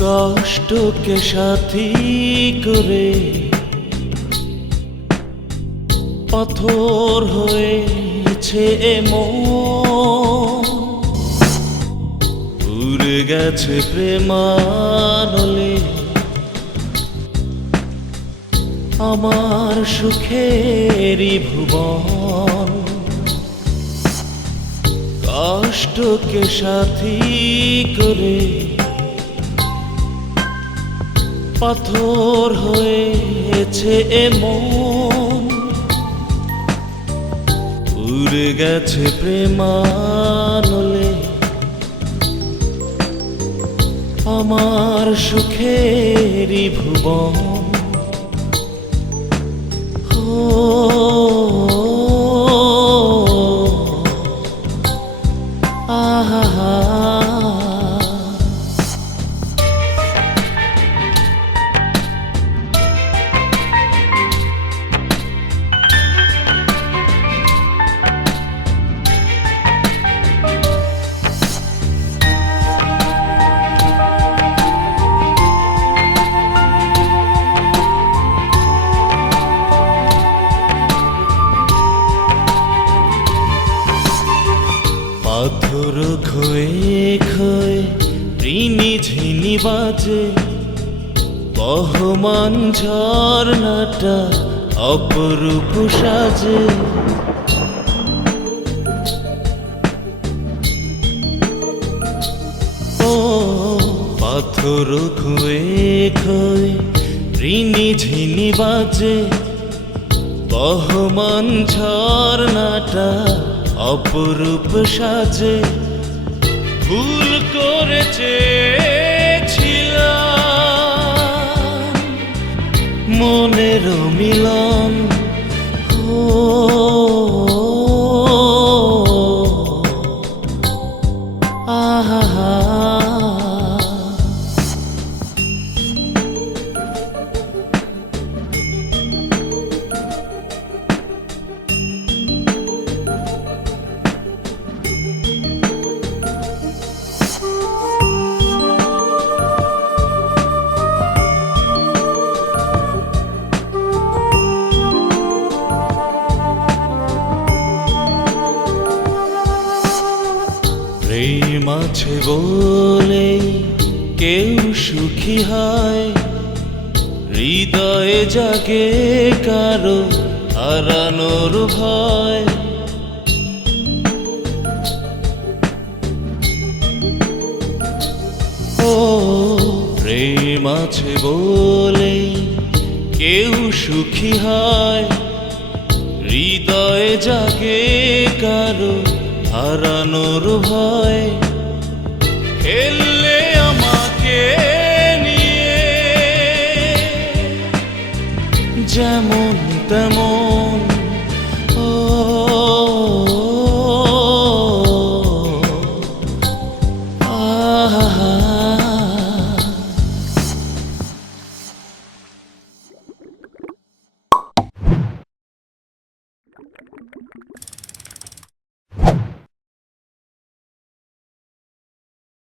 কষ্টকে সাথী করে পাথর হয়েছে উড়ে গেছে প্রেমানলে। আমার সুখেরই ভুবন। কষ্টকে সাথী করে পাথর হয়েছে এমন। উড়ে গেছে প্রেমানলে। আমার সুখেরই ভুবন। খয়ে খয়ে ঋণি ঝিনি বাজে বহমান ঝর্ণাটা অপরূপ সাজে। ও পাথর খয়ে খয়ে ঋণি ঝিনি বাজে বহমান ঝর্ণাটা অপরূপ সাজে। ভুল করেছে মনের মিলন প্রেম আছে বলে কেউ সুখী হয়। হৃদয়ে জাগে কারও হারানোর ভয়। ও প্রেম আছে বলে কেউ সুখী হয়। হৃদয়ে জাগে কারও হারানোর ভয় খেললে আমাকে নিয়ে। যেমন তেমন ও আহা